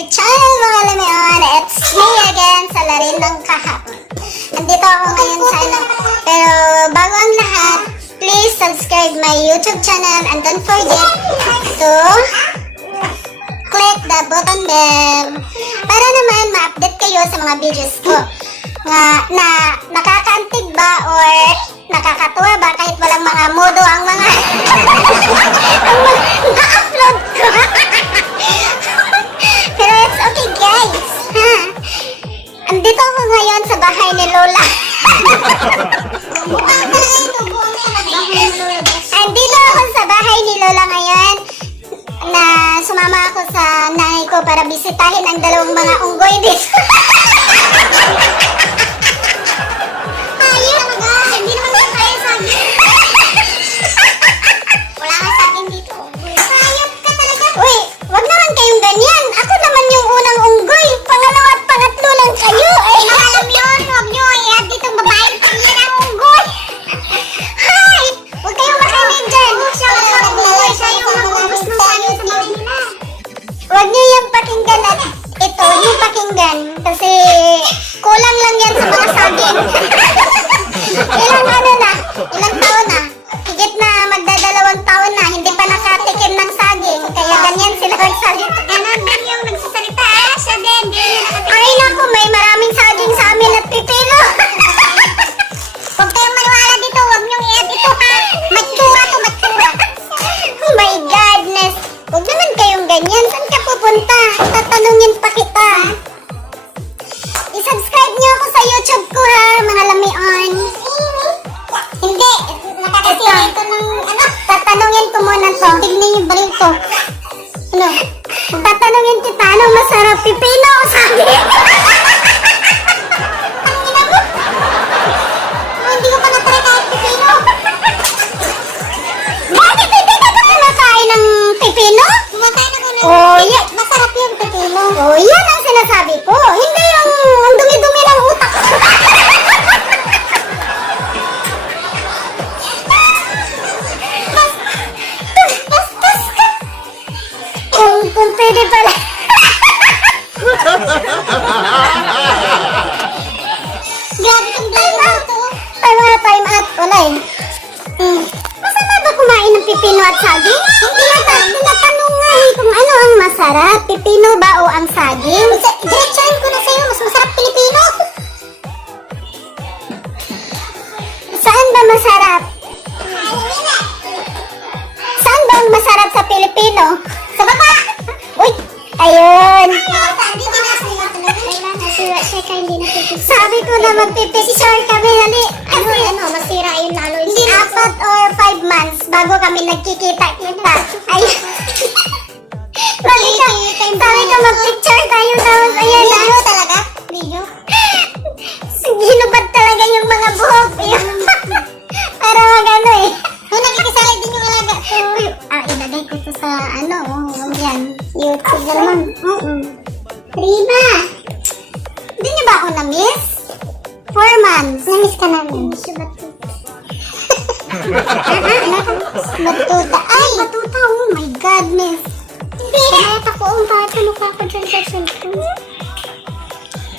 my channel mga lamion. It's me again sa larin ng kahapon. Nandito ako ngayon sa pero bago ang lahat, please subscribe my YouTube channel and don't forget to click the button bell para naman ma-update kayo sa mga videos ko na nakakaantig ba or nakakatuwa ba kahit walang mga modo ang mga na-upload ko. Pero it's okay guys, ha? Andito ako ngayon sa bahay ni Lola. Andito ako sa bahay ni Lola ngayon na sumama ako sa nanay ko para bisitahin ang dalawang mga unggoy dito. Ayun nga, hindi naman kaya sa akin. Wala nga sa akin dito. Hayop ka talaga. Uy, wag naman kayong ganyan. Ako naman yung unang unggoy. Pangalawa at pangatlo lang kayo. Ay, alam yun. Huwag nyo i-add ditong babaeng kanyan ang unggoy. Hi! Huwag kayong makinig dyan. Siya yung mag-ubos ng sayo sa bahay nila. Huwag nyo yung pakinggan at ito, yung pakinggan. Kasi kulang lang yan sa mga saging. Ilang ano na? Ilang taon na? Higit na magdadalawang taon na. Hindi pa nakatikim ng saging. Kaya ganyan sila magsalita. Ganon din yung nagsasalita. Siya din. Ay naku, may maraming saging sa amin at pipino. Huwag kayong maniwala dito. Huwag niyong i-add ito ha. Matura to, matura. Oh my godness. Huwag naman kayong ganyan. Saan ka pupunta? Tatanungin pa kita. I-subscribe niyo ako sa YouTube ko ha, mga lamion. Hindi. Nakakasira ito ng ano. Tatanungin ko muna to. Tignan yung baril ko. Ano? Tatanungin kita, anong masarap? Pipino o saging? Ang ina mo? Hindi ko pa natry kahit pipino. Bakit hindi ka ba kumakain ng pipino? Kumakain ako ng pipino. Masarap yung pipino. Oh, yan ang sinasabi ko. Hindi yung ang dumi-dumi ng utak. Kung pwede pala. Grabe kang time out. Time out. Wala eh. Masama ba kumain ng pipino at saging? Hindi tinatanong nga eh kung ano ang masarap. Pipino ba o ang saging? Diretsahin ko na sa'yo. Mas masarap Pilipino. Saan ba masarap? Saan ba ang masarap sa Pilipino? Sa baba! Uy! Ayun! Sabi ko na magpipicture kami, hali. Ano, masira yun lalo. Hindi 4 or 5 months bago kami nagkikita-kita. Ayun. Sabi ko mag-picture tayo tapos ayan. Video talaga? Video? Hinubad talaga yung mga buhok. Para magano eh. Nagkikisali din yung alaga. Ilagay ko ito sa ano, yan. YouTube na naman. Rima! Hindi niyo ba ako na-miss? 4 months. Na-miss ka namin. Batuta. Ay, batuta. Oh my godness. Hindi. Kumayat ako. Ang bata mukha ko dyan sa cellphone.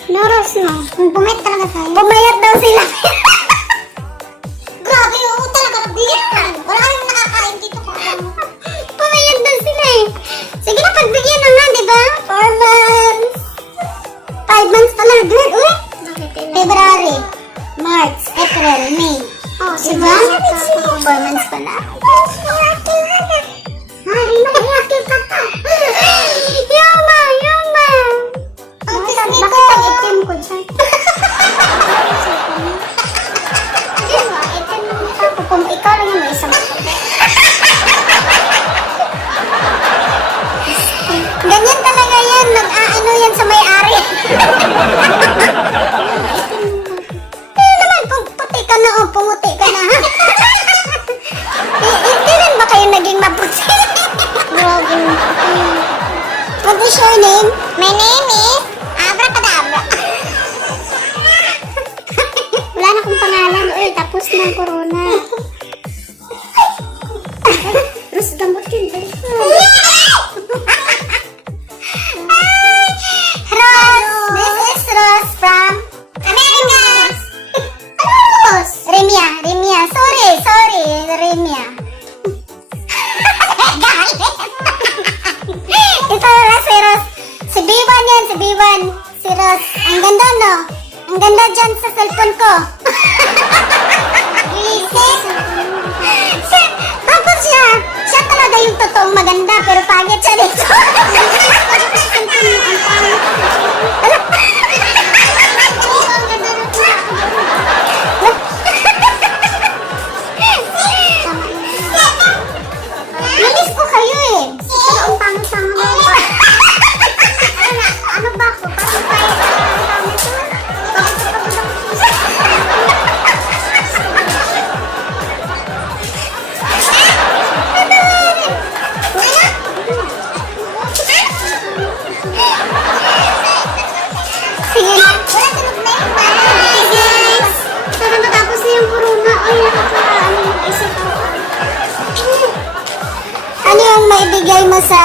Noros no. Pumayat talaga tayo. Pumayat daw sila. Grabe, oo talaga. Bigyan. Wala kang nakakain dito pa. Pumayat daw sila eh. Sige na, pagbigyan na nga, di ba? 4 months. 5 months pala. Good. Uy. February, March, April, May. Oh, diba? 4 months pala. Ay, nakayakil ka pa. Yama, yama. Bakit ang itim ko dyan? Diba, itim mo ka. Kung ikaw lang yung isang ganyan talaga yan. Nag-aano yan sa may-ari. Naman, kung puti ka na o pumuti ka na. Hindi rin ba kayo naging maputi? What is your name? My name is Abracadabra. Wala na akong pangalan. Uy, tapos na ang corona. Terus gamot yun. B1, si Ross. Ang ganda, no? Ang ganda dyan sa cellphone ko. Tapos siya talaga yung totoong maganda, pero pangit siya dito. Namiss ko kayo eh. Pero ang pangit-pangit mo. Ano ba ako? Parang pahit ang dami to. Sige na. Wala tunog na yung parang. Okay guys. Sana matapos na yung corona. Ay, nakaka-ano yung isip ko. Ano yung maibigay mo sa